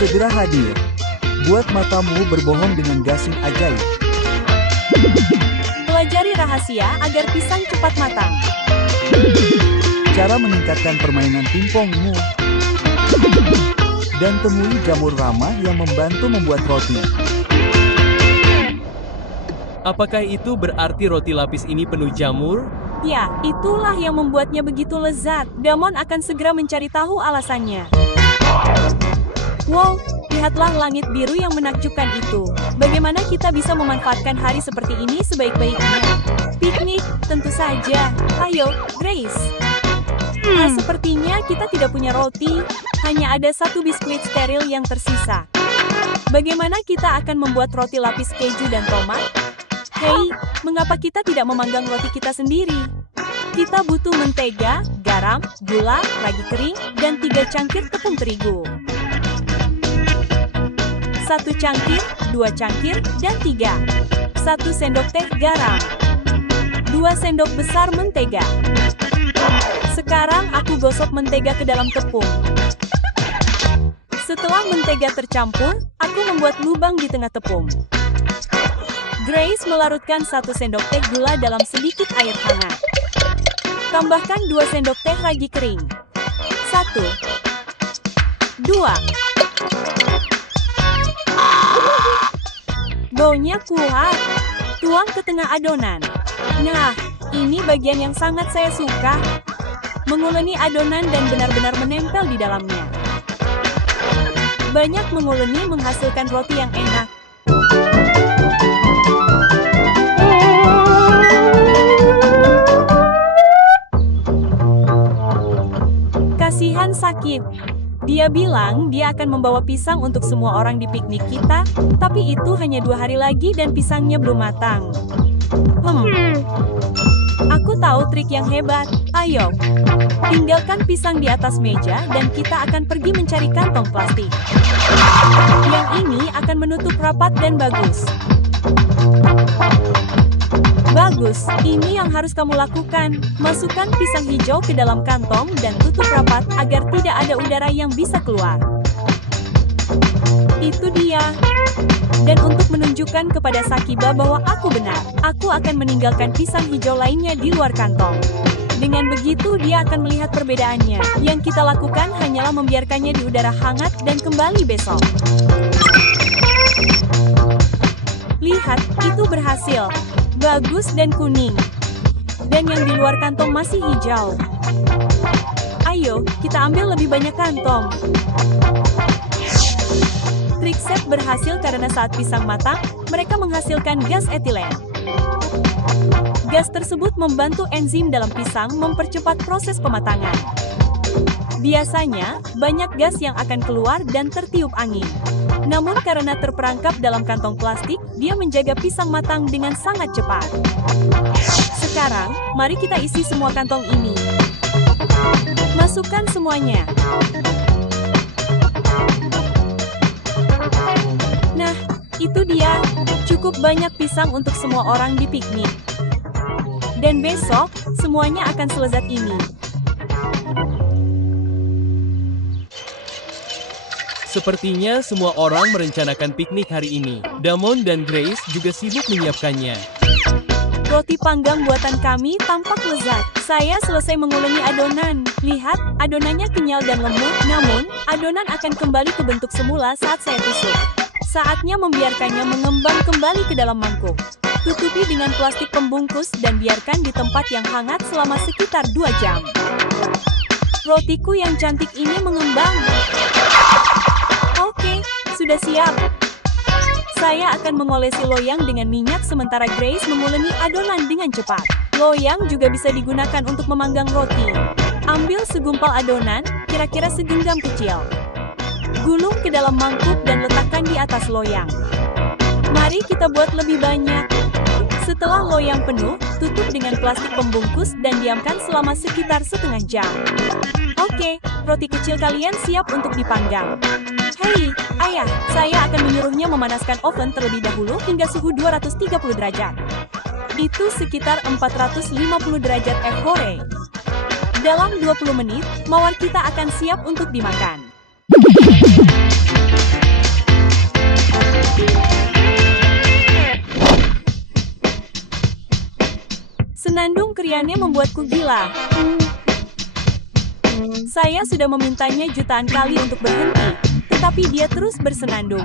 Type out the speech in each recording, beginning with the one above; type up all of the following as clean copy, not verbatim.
segera hadir. Buat matamu berbohong dengan gasing ajaib. Pelajari rahasia agar pisang cepat matang. Cara meningkatkan permainan pingpongmu. Dan temui jamur ramah yang membantu membuat roti. Apakah itu berarti roti lapis ini penuh jamur? Ya, itulah yang membuatnya begitu lezat. Damon akan segera mencari tahu alasannya. Wow, lihatlah langit biru yang menakjubkan itu. Bagaimana kita bisa memanfaatkan hari seperti ini sebaik-baiknya? Piknik, tentu saja. Ayo, Grace. Sepertinya kita tidak punya roti, hanya ada satu biskuit steril yang tersisa. Bagaimana kita akan membuat roti lapis keju dan tomat? Hei, mengapa kita tidak memanggang roti kita sendiri? Kita butuh mentega, garam, gula, ragi kering, dan 3 cangkir tepung terigu. 1 cangkir, 2 cangkir, dan 3. 1 sendok teh garam. 2 sendok besar mentega. Sekarang aku gosok mentega ke dalam tepung. Setelah mentega tercampur, aku membuat lubang di tengah tepung. Grace melarutkan 1 sendok teh gula dalam sedikit air hangat. Tambahkan 2 sendok teh ragi kering. 1, 2. Baunya kuat. Tuang ke tengah adonan. Nah, ini bagian yang sangat saya suka. Menguleni adonan dan benar-benar menempel di dalamnya. Banyak menguleni menghasilkan roti yang enak. Kasihan sakit. Dia bilang dia akan membawa pisang untuk semua orang di piknik kita, tapi itu hanya 2 hari lagi dan pisangnya belum matang. Aku tahu trik yang hebat. Ayo, tinggalkan pisang di atas meja dan kita akan pergi mencari kantong plastik. Yang ini akan menutup rapat dan bagus. Bagus, ini yang harus kamu lakukan. Masukkan pisang hijau ke dalam kantong dan tutup rapat agar tidak ada udara yang bisa keluar. Itu dia. Dan untuk menunjukkan kepada Sakiba bahwa aku benar, aku akan meninggalkan pisang hijau lainnya di luar kantong. Dengan begitu dia akan melihat perbedaannya. Yang kita lakukan hanyalah membiarkannya di udara hangat dan kembali besok. Lihat, itu berhasil. Bagus dan kuning. Dan yang di luar kantong masih hijau. Ayo, kita ambil lebih banyak kantong. Trik set berhasil karena saat pisang matang, mereka menghasilkan gas etilen. Gas tersebut membantu enzim dalam pisang mempercepat proses pematangan. Biasanya, banyak gas yang akan keluar dan tertiup angin. Namun karena terperangkap dalam kantong plastik, dia menjaga pisang matang dengan sangat cepat. Sekarang, mari kita isi semua kantong ini. Masukkan semuanya. Nah, itu dia. Cukup banyak pisang untuk semua orang di piknik. Dan besok, semuanya akan selezat ini. Sepertinya semua orang merencanakan piknik hari ini. Damon dan Grace juga sibuk menyiapkannya. Roti panggang buatan kami tampak lezat. Saya selesai menguleni adonan. Lihat, adonannya kenyal dan lembut. Namun, adonan akan kembali ke bentuk semula saat saya tusuk. Saatnya membiarkannya mengembang kembali ke dalam mangkuk. Tutupi dengan plastik pembungkus dan biarkan di tempat yang hangat selama sekitar 2 jam. Rotiku yang cantik ini mengembang. Oke, sudah siap. Saya akan mengolesi loyang dengan minyak sementara Grace menguleni adonan dengan cepat. Loyang juga bisa digunakan untuk memanggang roti. Ambil segumpal adonan, kira-kira segenggam kecil. Gulung ke dalam mangkuk dan letakkan di atas loyang. Mari kita buat lebih banyak. Setelah loyang penuh, tutup dengan plastik pembungkus dan diamkan selama sekitar setengah jam. Oke, roti kecil kalian siap untuk dipanggang. Hei, ayah, saya akan menyuruhnya memanaskan oven terlebih dahulu hingga suhu 230 derajat. Itu sekitar 450 derajat Fahrenheit. Dalam 20 menit, mawar kita akan siap untuk dimakan. Senandung kriannya membuatku gila. Saya sudah memintanya jutaan kali untuk berhenti, tetapi dia terus bersenandung.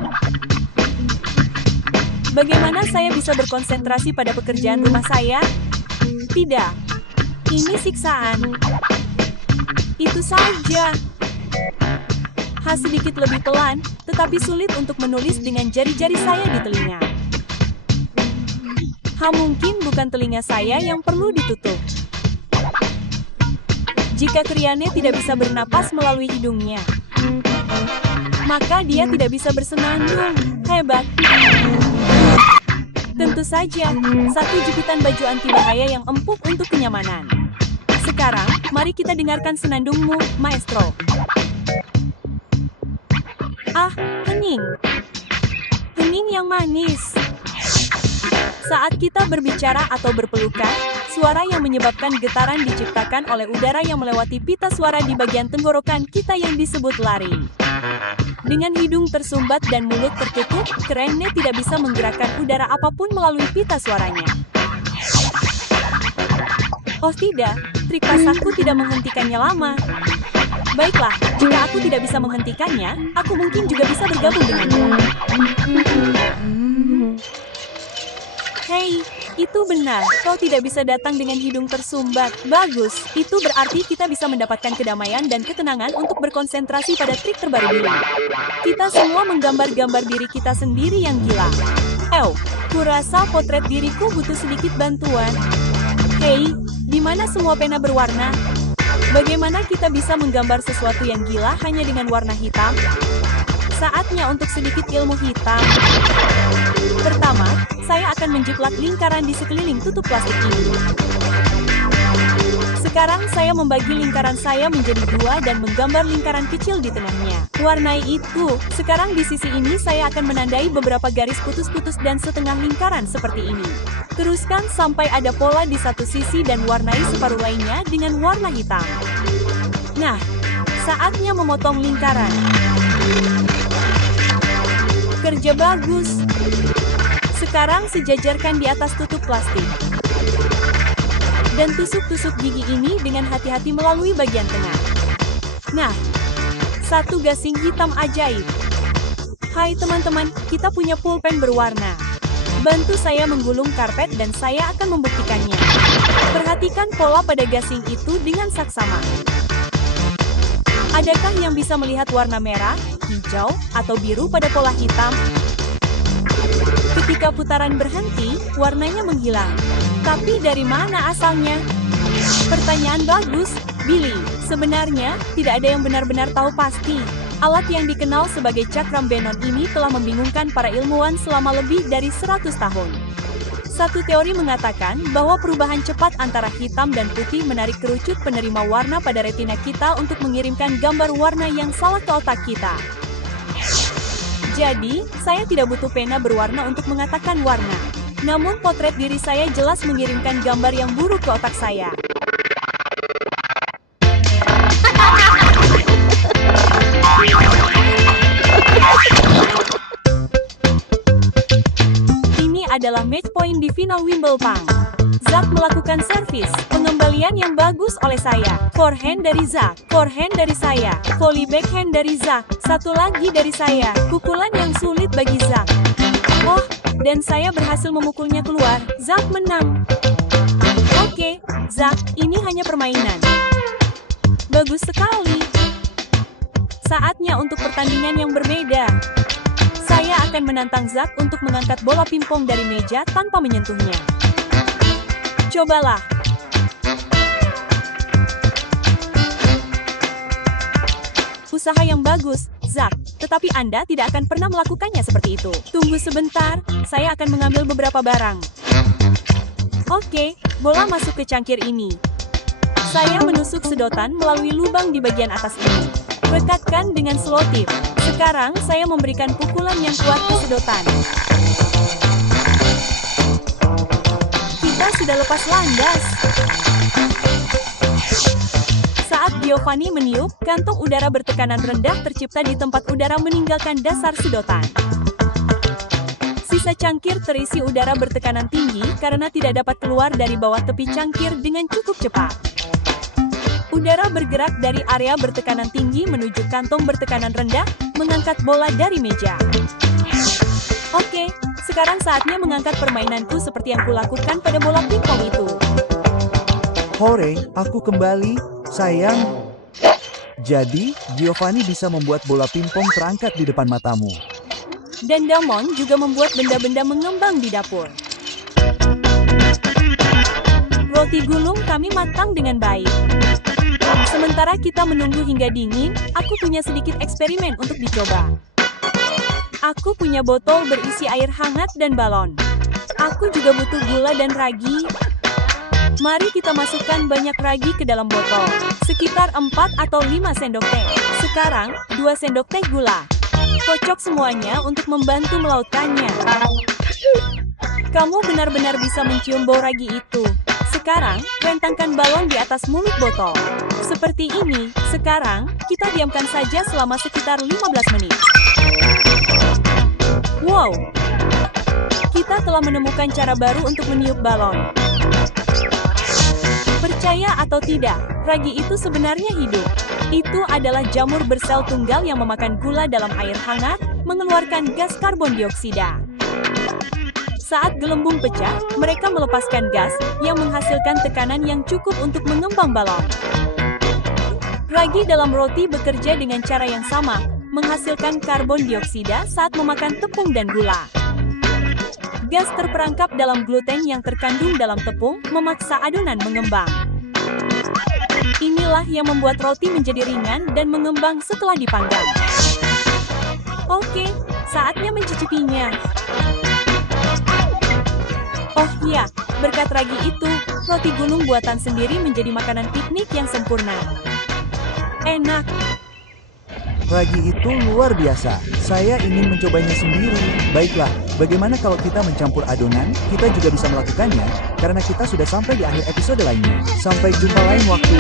Bagaimana saya bisa berkonsentrasi pada pekerjaan rumah saya? Tidak. Ini siksaan. Itu saja. Sedikit lebih pelan, tetapi sulit untuk menulis dengan jari-jari saya di telinga. Mungkin bukan telinga saya yang perlu ditutup. Jika kriannya tidak bisa bernapas melalui hidungnya, maka dia tidak bisa bersenandung. Hebat. Tentu saja, satu jepitan baju anti bahaya yang empuk untuk kenyamanan. Sekarang, mari kita dengarkan senandungmu, Maestro. Hening. Hening yang manis. Saat kita berbicara atau berpelukan, suara yang menyebabkan getaran diciptakan oleh udara yang melewati pita suara di bagian tenggorokan kita yang disebut laring. Dengan hidung tersumbat dan mulut tertutup, kerennya tidak bisa menggerakkan udara apapun melalui pita suaranya. Oh tidak, trik pasahku tidak menghentikannya lama. Baiklah, jika aku tidak bisa menghentikannya, aku mungkin juga bisa bergabung dengannya. Hei, itu benar. Kau tidak bisa datang dengan hidung tersumbat. Bagus, itu berarti kita bisa mendapatkan kedamaian dan ketenangan untuk berkonsentrasi pada trik terbaru ini. Kita semua menggambar-gambar diri kita sendiri yang gila. Kurasa potret diriku butuh sedikit bantuan. Hei, di mana semua pena berwarna? Bagaimana kita bisa menggambar sesuatu yang gila hanya dengan warna hitam? Saatnya untuk sedikit ilmu hitam. Pertama, saya akan menjiplak lingkaran di sekeliling tutup plastik ini. Sekarang saya membagi lingkaran saya menjadi dua dan menggambar lingkaran kecil di tengahnya. Warnai itu. Sekarang di sisi ini saya akan menandai beberapa garis putus-putus dan setengah lingkaran seperti ini. Teruskan sampai ada pola di satu sisi dan warnai separuh lainnya dengan warna hitam. Nah, saatnya memotong lingkaran. Kerja bagus. Sekarang sejajarkan di atas tutup plastik. Dan tusuk-tusuk gigi ini dengan hati-hati melalui bagian tengah. Nah, satu gasing hitam ajaib. Hai teman-teman, kita punya pulpen berwarna. Bantu saya menggulung karpet dan saya akan membuktikannya. Perhatikan pola pada gasing itu dengan saksama. Adakah yang bisa melihat warna merah, hijau, atau biru pada pola hitam? Ketika putaran berhenti, warnanya menghilang. Tapi dari mana asalnya? Pertanyaan bagus, Billy. Sebenarnya, tidak ada yang benar-benar tahu pasti. Alat yang dikenal sebagai cakram Benon ini telah membingungkan para ilmuwan selama lebih dari 100 tahun. Satu teori mengatakan bahwa perubahan cepat antara hitam dan putih menarik kerucut penerima warna pada retina kita untuk mengirimkan gambar warna yang salah ke otak kita. Jadi, saya tidak butuh pena berwarna untuk mengatakan warna. Namun potret diri saya jelas mengirimkan gambar yang buruk ke otak saya. Ini adalah match point di final Wimbledon. Zak melakukan servis, pengembalian yang bagus oleh saya. Forehand dari Zak, forehand dari saya, volley backhand dari Zak, satu lagi dari saya, pukulan yang sulit bagi Zak. Oh, dan saya berhasil memukulnya keluar. Zak menang. Oke, Zak, ini hanya permainan. Bagus sekali. Saatnya untuk pertandingan yang berbeda. Saya akan menantang Zak untuk mengangkat bola pingpong dari meja tanpa menyentuhnya. Cobalah. Usaha yang bagus, Zak. Tetapi Anda tidak akan pernah melakukannya seperti itu. Tunggu sebentar, saya akan mengambil beberapa barang. Oke, bola masuk ke cangkir ini. Saya menusuk sedotan melalui lubang di bagian atas ini. Rekatkan dengan slow tip. Sekarang saya memberikan pukulan yang kuat ke sedotan. Kita sudah lepas landas. Saat Giovanni meniup, kantong udara bertekanan rendah tercipta di tempat udara meninggalkan dasar sedotan. Sisa cangkir terisi udara bertekanan tinggi karena tidak dapat keluar dari bawah tepi cangkir dengan cukup cepat. Udara bergerak dari area bertekanan tinggi menuju kantong bertekanan rendah, mengangkat bola dari meja. Oke, sekarang saatnya mengangkat permainanku seperti yang kulakukan pada bola pingpong itu. Hore, aku kembali, sayang. Jadi, Giovanni bisa membuat bola pingpong terangkat di depan matamu. Dan Damon juga membuat benda-benda mengembang di dapur. Roti gulung kami matang dengan baik. Sementara kita menunggu hingga dingin, aku punya sedikit eksperimen untuk dicoba. Aku punya botol berisi air hangat dan balon. Aku juga butuh gula dan ragi. Mari kita masukkan banyak ragi ke dalam botol, sekitar 4 atau 5 sendok teh. Sekarang, 2 sendok teh gula. Kocok semuanya untuk membantu melautkannya. Kamu benar-benar bisa mencium bau ragi itu. Sekarang, rentangkan balon di atas mulut botol. Seperti ini, sekarang, kita diamkan saja selama sekitar 15 menit. Wow! Kita telah menemukan cara baru untuk meniup balon. Percaya atau tidak, ragi itu sebenarnya hidup. Itu adalah jamur bersel tunggal yang memakan gula dalam air hangat, mengeluarkan gas karbon dioksida. Saat gelembung pecah, mereka melepaskan gas yang menghasilkan tekanan yang cukup untuk mengembang balon. Ragi dalam roti bekerja dengan cara yang sama, menghasilkan karbon dioksida saat memakan tepung dan gula. Gas terperangkap dalam gluten yang terkandung dalam tepung, memaksa adonan mengembang. Inilah yang membuat roti menjadi ringan dan mengembang setelah dipanggang. Oke, saatnya mencicipinya. Oh iya, berkat ragi itu, roti gulung buatan sendiri menjadi makanan piknik yang sempurna. Enak. Ragi itu luar biasa. Saya ingin mencobanya sendiri. Baiklah, bagaimana kalau kita mencampur adonan? Kita juga bisa melakukannya, karena kita sudah sampai di akhir episode lainnya. Sampai jumpa lain waktu.